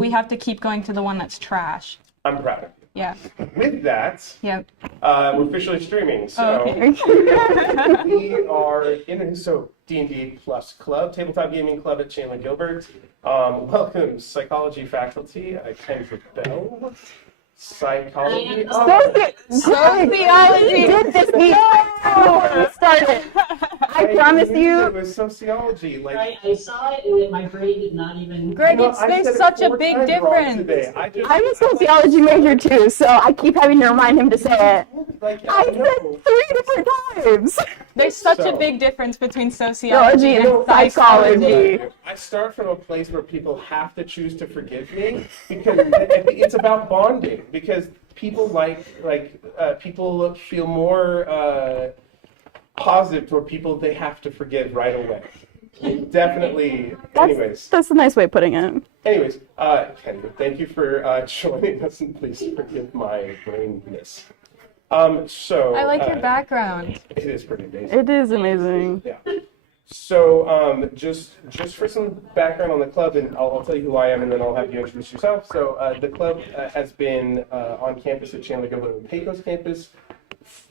we have to keep going to the one that's trash. I'm proud of you. Yeah. With that, Yep. we're officially streaming. So okay. we are in D&D Plus Club, tabletop gaming club at Chandler Gilbert. Welcome, psychology faculty, Kendra Bell. Psychology. Sociology did this before we started. I promise you. It was sociology. I saw it and my brain did not even. Greg, there's such a big difference. I'm a sociology major too, so I keep having to remind him to say it. I said 3 different times. There's such a big difference between sociology and psychology. I start from a place where people have to choose to forgive me because it's about bonding. Because people people feel more positive toward people they have to forgive right away. Definitely. That's a nice way of putting it. Anyways, Kendra, thank you for joining us, and please forgive my brainness. I like your background. It is pretty amazing. It is amazing. Yeah. So, just for some background on the club, and I'll tell you who I am, and then I'll have you introduce yourself. So, the club has been on campus at Chandler Gilbert and Pecos campus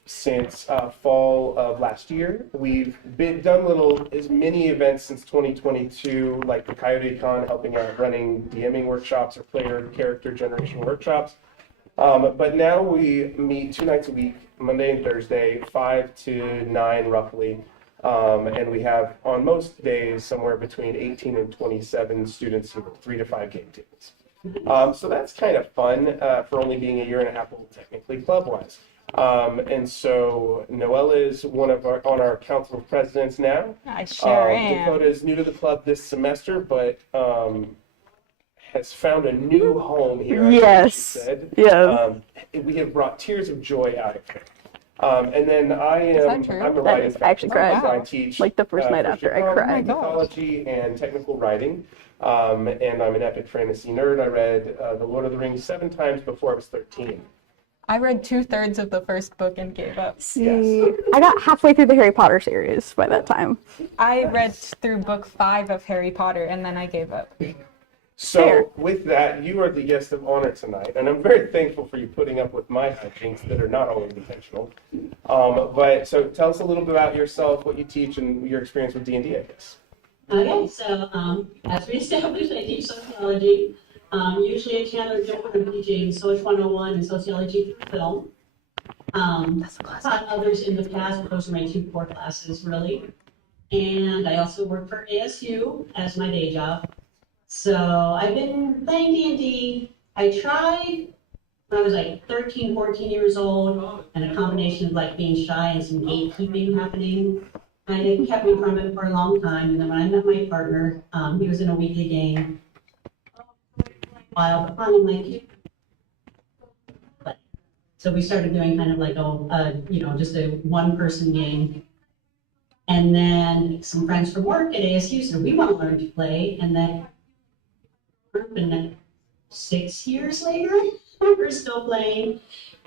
since fall of last year. We've done as many events since 2022, like the Coyote Con, helping out running DMing workshops or player character generation workshops. But now we meet 2 nights a week, Monday and Thursday, 5 to 9 roughly. And we have, on most days, somewhere between 18 and 27 students in 3 to 5 game tables. So that's kind of fun for only being a year and a half old, technically, club-wise. And so Noelle is on our Council of Presidents now. I sure am. Dakota is new to the club this semester, but has found a new home here. Yes. She said. Yeah. We have brought tears of joy out of her. And then I'm a writing actually cried. I teach like the first night after I cried. Psychology and technical writing. And I'm an epic fantasy nerd. I read The Lord of the Rings 7 times before I was 13. I read 2/3 of the first book and gave up. See, I got halfway through the Harry Potter series by that time. I read through book 5 of Harry Potter and then I gave up. So with that, you are the guest of honor tonight, and I'm very thankful for you putting up with my hijinks that are not always intentional. But so tell us a little bit about yourself, what you teach, and your experience with D&D, I guess. Okay, so as we established, I teach sociology. Usually at Chandler Gilbert, I'm teaching Social 101 and Sociology through Film. Taught others in the past, but those are my 2 core classes, really. And I also work for ASU as my day job. So I've been playing D&D. I tried when I was like 13, 14 years old, and a combination of like being shy and some gatekeeping happening. And it kept me from it for a long time. And then when I met my partner, he was in a weekly game. But finally, so we started doing kind of like just a 1-person game. And then some friends from work at ASU said, we want to learn to play. And then 6 years later, we're still playing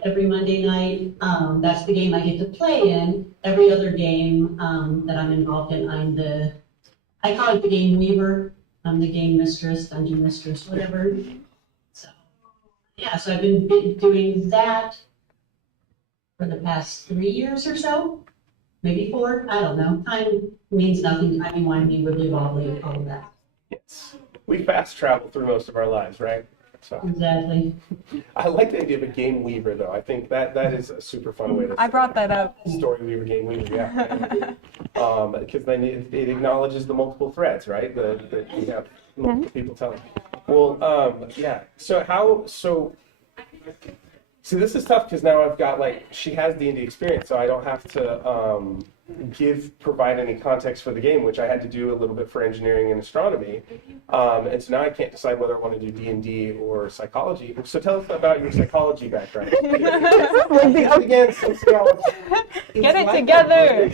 every Monday night. That's the game I get to play in. Every other game that I'm involved in, I call it the game weaver. I'm the game mistress, dungeon mistress, whatever. So I've been doing that for the past 3 years or so, maybe 4. I don't know. Time means nothing. Timey wimey, wibbly wobbly, all of that. Yes, we fast travel through most of our lives, right? So exactly. I like the idea of a game weaver, though. I think that is a super fun way to. I brought that up. Story weaver, game weaver, yeah. Because then it acknowledges the multiple threads, right? That you have multiple people telling. Well, yeah. So this is tough because now I've got she has D&D experience, so I don't have to provide any context for the game, which I had to do a little bit for engineering and astronomy. And so now I can't decide whether I want to do D&D or psychology. So tell us about your psychology background. Again, sociology. Get it together.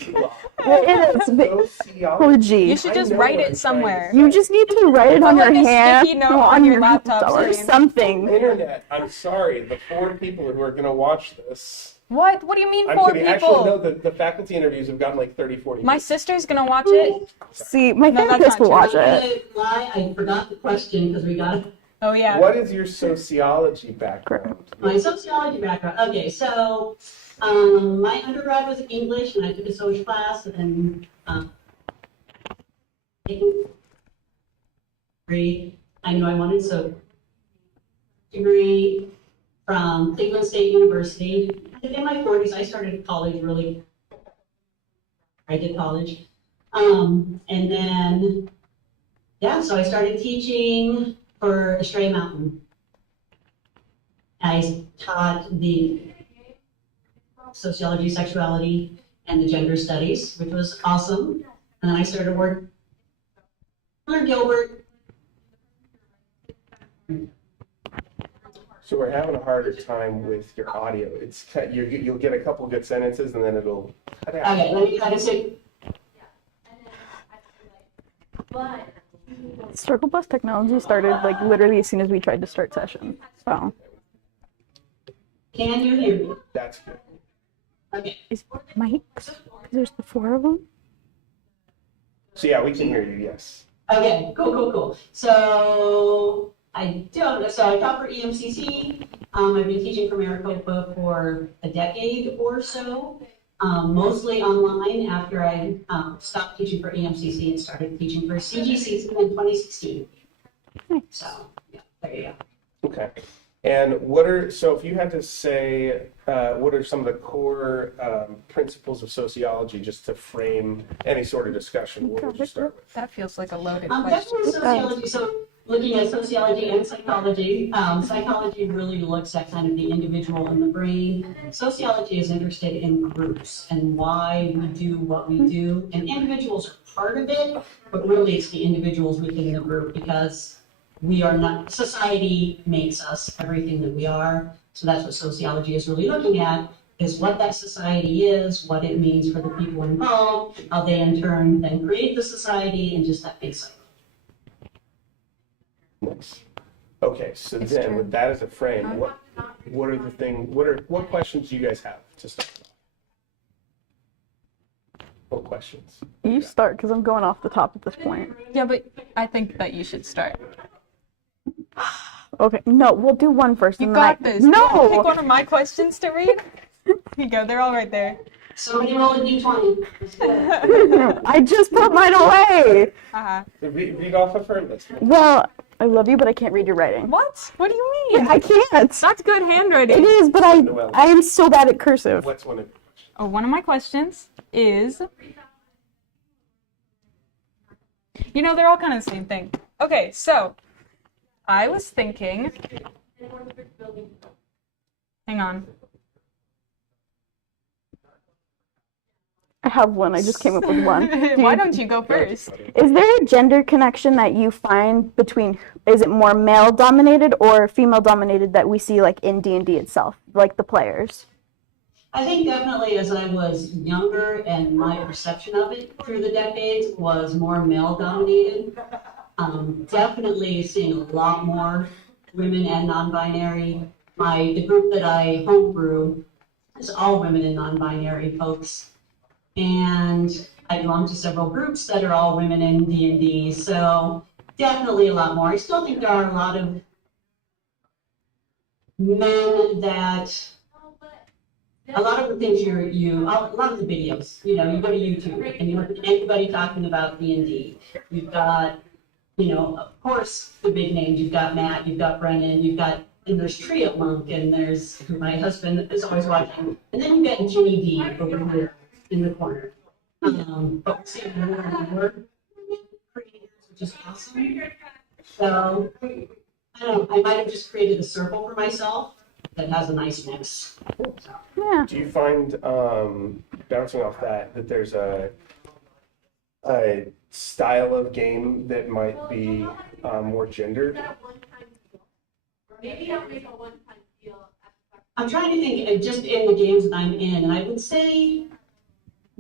Sociology. You should just write it somewhere. You just need to write it on your hand, on your laptop, or something. Internet. I'm sorry, the 4 people who are going to watch this. What? What do you mean 4 people? Actually, no, the faculty interviews have gotten 30, 40 My sister's going to watch it. See, my therapist will watch it. I forgot the question because we got Oh yeah. What is your sociology background? My sociology background. Okay, so my undergrad was English, and I took a social class, and then degree. I knew I wanted so degree from Cleveland State University. In my 40s, I started college really. I did college, and then yeah, so I started teaching for Estray Mountain. I taught the sociology, sexuality, and the gender studies, which was awesome. And then I started work for Gilbert. So we're having a harder time with your audio. It's you'll get a couple good sentences and then it'll cut out. Okay, let me try to say. Circle Bus Technology started like literally as soon as we tried to start session. So Can you hear me? That's good. Okay. is mics? There's the 4 of them. So yeah, we can hear you. Yes. Okay. Cool. So I taught for EMCC. I've been teaching for Maricopa for a decade or so. Mostly online after I stopped teaching for EMCC and started teaching for CGCC in 2016. So, yeah, there you go. Okay. And so if you had to say, what are some of the core principles of sociology just to frame any sort of discussion, what would you start with? That feels like a loaded Definitely question. sociology. So looking at sociology and psychology, psychology really looks at kind of the individual and the brain. Sociology is interested in groups and why we do what we do. And individuals are part of it, but really it's the individuals within the group because we are not, society makes us everything that we are. So that's what sociology is really looking at, is what that society is, what it means for the people involved, how they in turn then create the society, and just that big cycle. Nice. Okay, so then with that as a frame, what questions do you guys have to start off? What questions? You start because I'm going off the top at this point. Yeah, but I think that you should start. Okay, no, we'll do one first. You and got then this. You wanna pick No. one of my questions to read. Here you go. They're all right there. Somebody roll a d20. I just put mine away. Uh-huh. Read off of her list. Well, I love you, but I can't read your writing. What? What do you mean? I can't. That's good It handwriting. is, but I am so bad at cursive. What's one of your questions? Oh, one of my questions is, they're all kind of the same thing. Okay, so I was thinking, hang on. I have one. I just came up with one. Why don't you go first? Is there a gender connection that you find between, is it more male dominated or female dominated that we see like in D&D itself, like the players? I think definitely as I was younger and my perception of it through the decades was more male dominated. Definitely seeing a lot more women and non-binary. The group that I homebrew is all women and non-binary folks. And I belong to several groups that are all women in D&D, so definitely a lot more. I still think there are a lot of men that, a lot of the things a lot of the videos, you go to YouTube and you look at anybody talking about D&D. You've got, of course, the big names. You've got Matt, you've got Brennan, and there's Trio Monk, and there's who my husband is always watching. And then you get Ginny D over here in the corner. But we're seeing more and more creators, which is awesome. So, I don't know, I might have just created a circle for myself that has a nice mix. So. Yeah. Do you find, bouncing off that there's a style of game that might be more gendered? I'm trying to think just in the games that I'm in, and I would say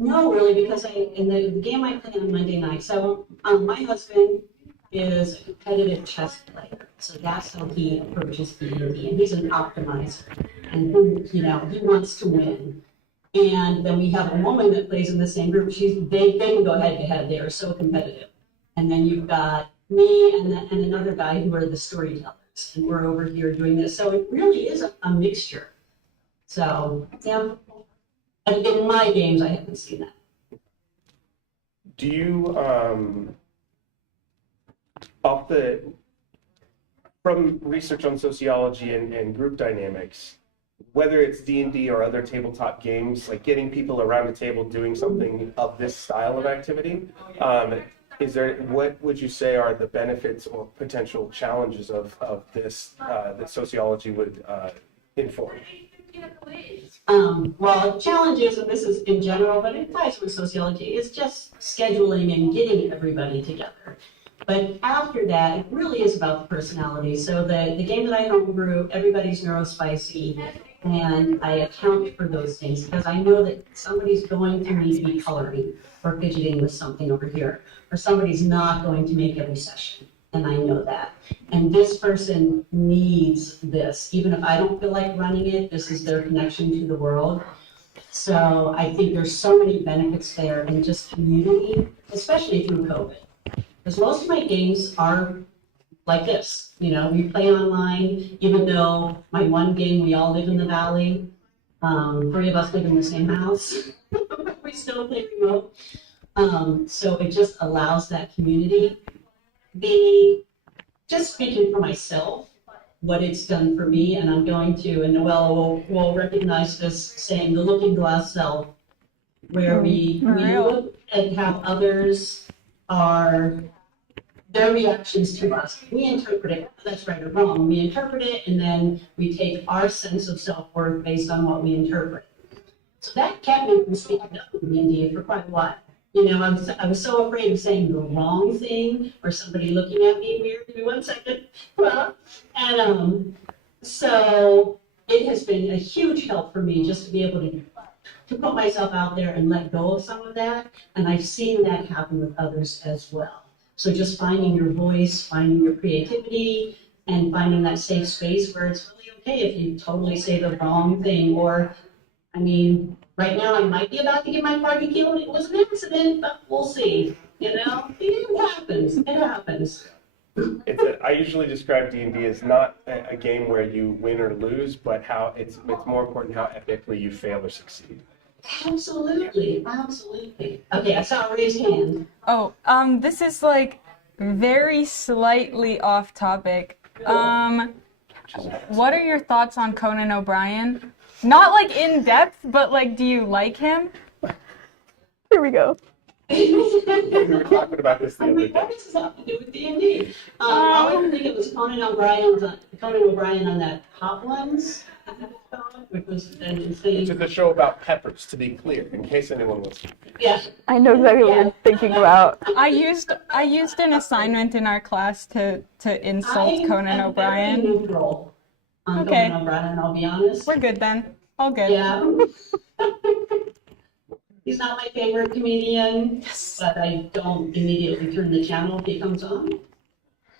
no, really, because in the game I play on Monday night. So my husband is a competitive chess player, so that's how he approaches D&D, and he's an optimizer, and he wants to win. And then we have a woman that plays in the same group. They can go head to head. They are so competitive. And then you've got me and another guy who are the storytellers. and we're over here doing this. So it really is a mixture. So, yeah, and in my games, I haven't seen that. Do you, from research on sociology and group dynamics, whether it's D&D or other tabletop games, like getting people around a table doing something of this style of activity, what would you say are the benefits or potential challenges of this that sociology would inform? Well, challenges, and this is in general, but it ties with sociology, is just scheduling and getting everybody together. But after that, it really is about the personality. So the game that I homebrew, everybody's neurospicy, and I account for those things because I know that somebody's going to need to be coloring or fidgeting with something over here, or somebody's not going to make every session, and I know that. And this person needs this. Even if I don't feel like running it, this is their connection to the world. So I think there's so many benefits there and just community, especially through COVID. Because most of my games are like this, you know, we play online, even though my one game, we all live in the valley. 3 of us live in the same house. We still play remote. So it just allows that community. Just speaking for myself, what it's done for me, and I'm going to, and Noelle will recognize this saying, the looking glass self, where we look at how others are, their reactions to us. We interpret it, that's right or wrong. We interpret it, and then we take our sense of self-worth based on what we interpret. So that kept me from speaking up in India for quite a while. You know, I was so afraid of saying the wrong thing or somebody looking at me weird. Give me 1 second. And so it has been a huge help for me just to be able to put myself out there and let go of some of that. And I've seen that happen with others as well. So just finding your voice, finding your creativity, and finding that safe space where it's really okay if you totally say the wrong thing. Or, I mean, right now I might be about to get my party killed. It was an accident, but we'll see. You know, it happens. It happens. I usually describe D&D as not a game where you win or lose, but how it's more important how epically you fail or succeed. Absolutely, absolutely. Okay, I saw a raised hand. Oh, this is like very slightly off topic. What are your thoughts on Conan O'Brien? Not like in depth, but like, do you like him? Here we go. We were talking about this the I'm other like, what day. does this have to do with D&D? I would think it was Conan O'Brien on that Hot Ones, which was an Which insane. is a show about peppers, to be clear, in case anyone was confused. Yeah. I know exactly what you're thinking about. I used an assignment in our class to insult Conan I'm O'Brien. very neutral on Okay. Conan O'Brien, I'll be honest. We're good then. All good. Yeah. He's not my favorite comedian, Yes. but I don't immediately turn the channel if he comes on.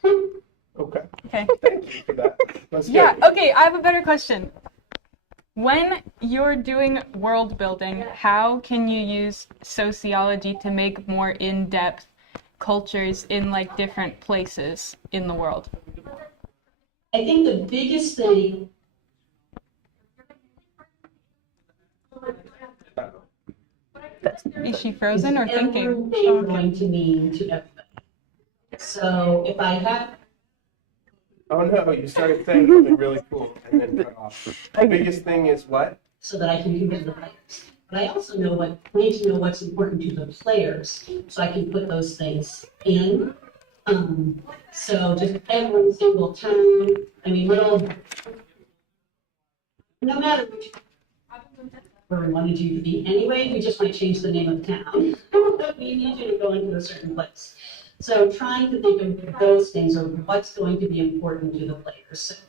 Okay, Okay. thank you for that. That's Yeah, good. okay, I have a better question. When you're doing world building, how can you use sociology to make more in-depth cultures in like different places in the world? I think the biggest thing Is she frozen or is thinking? everything Oh, okay. going to mean to everybody. So if I have, Oh no, you started saying something really cool and then cut off. The biggest thing is what? so that I can convince the players. But I also need to know what's important to the players, so I can put those things in. So just every single town, I mean, no matter which where we wanted you to be anyway, we just want to change the name of the town. We need you to go into a certain place. So trying to think of those things or what's going to be important to the players.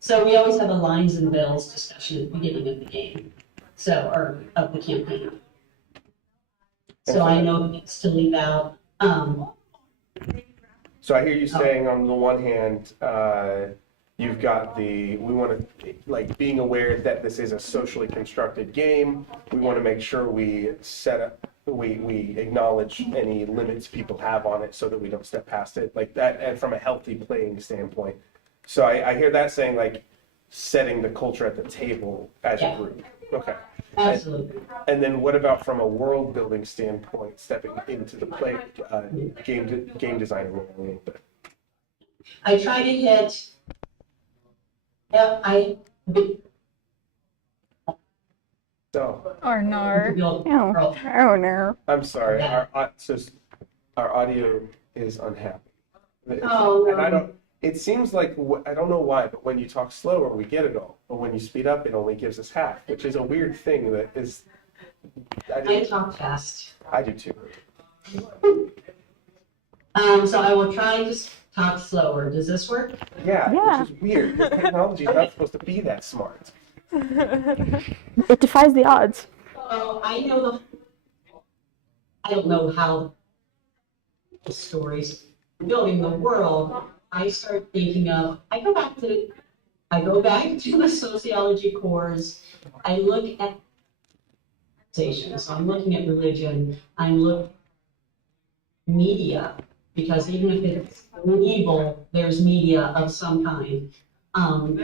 So we always have a lines and bells discussion at the beginning of the game, or of the campaign. So I know it's to leave out. So I hear you saying on the one hand, you've got we want to, like, being aware that this is a socially constructed game. We want to make sure we set up we acknowledge any limits people have on it so that we don't step past it like that, and from a healthy playing standpoint. So I hear that saying like setting the culture at the table as a group. Okay. Absolutely. And then what about from a world building standpoint, stepping into the play game design role a little bit? I try to hit, I So Or nar. Oh no. I'm sorry, our audio is unhappy. Oh, And I don't. It seems like I don't know why, but when you talk slower, we get it all. But when you speed up, it only gives us half, which is a weird thing. That is. I talk fast. I do too. So I will try to talk slower. Does this work? Yeah, Yeah. which is weird. Because technology is not supposed to be that smart. It defies the odds. So I don't know how the stories building the world. I start thinking of, I go back to the sociology cores. I look at so I'm looking at religion. I'm looking media, because even if it's evil, there's media of some kind.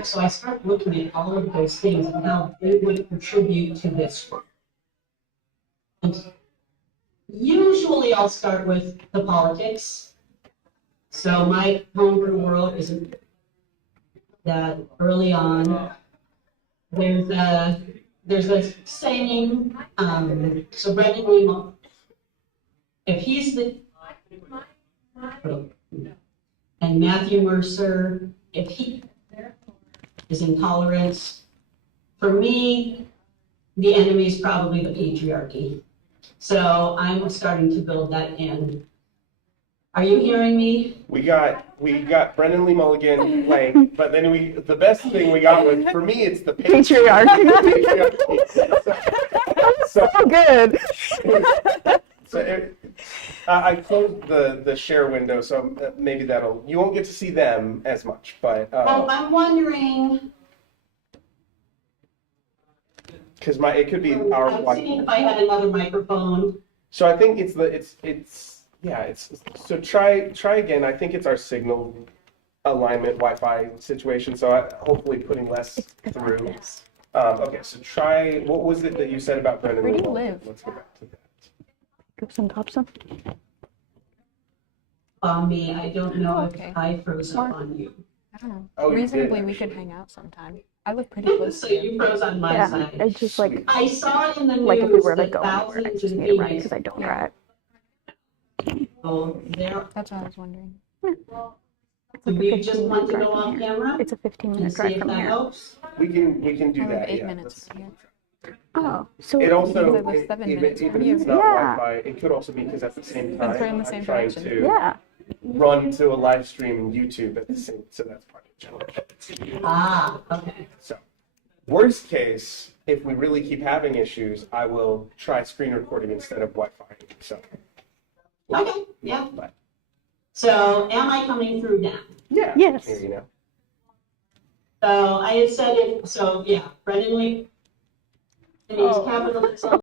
So I start looking at all of those things and how they would contribute to this work. And usually I'll start with the politics. So my homebrew world isn't that early on. There's a saying, so Brendan Lee, if he's and Matthew Mercer, if he is intolerance, for me, the enemy is probably the patriarchy. So I'm starting to build that in. Are you hearing me? We got Brendan Lee Mulligan playing, but then the best thing we got was, for me, it's the Patriarchy. So Good. I closed the share window, so maybe you won't get to see them as much, but I'm wondering, because it could be our I was thinking if I had another microphone. So I think so try again. I think it's our signal alignment Wi-Fi situation. So hopefully putting less through. Okay, so try. What was it that you said about Brendan? Where do you live? Let's go back to that. Some Thompson. Me, I don't know Okay. if I froze up on you. I don't know. Oh, you did, Reasonably, we could actually. hang out sometime. I live pretty close So to you. you froze on my Yeah, side. it's just like I saw in the if we news were to that go anywhere, I thousands just of need a ride Phoenix because I don't Yeah. drive. people, That's what I was wondering. do we just want to go off camera It's a and 15-minute see drive if from that here. helps? We can do I live that. 8 Yeah. minutes from here. Oh, so It also, I live 7 minutes even from if you. it's not Yeah. Wi-Fi, it could also be because at the same Since we're in time the same I'm trying direction. to yeah. run to a live stream in YouTube at the same. So that's part of the challenge. Ah, okay. So, worst case, if we really keep having issues, I will try screen recording instead of Wi-Fi. So, Okay, yeah. But- So am I coming through now? yeah. Yes. Here, you know. So I had said it, so yeah, Brendan Lee, and he's capitalism.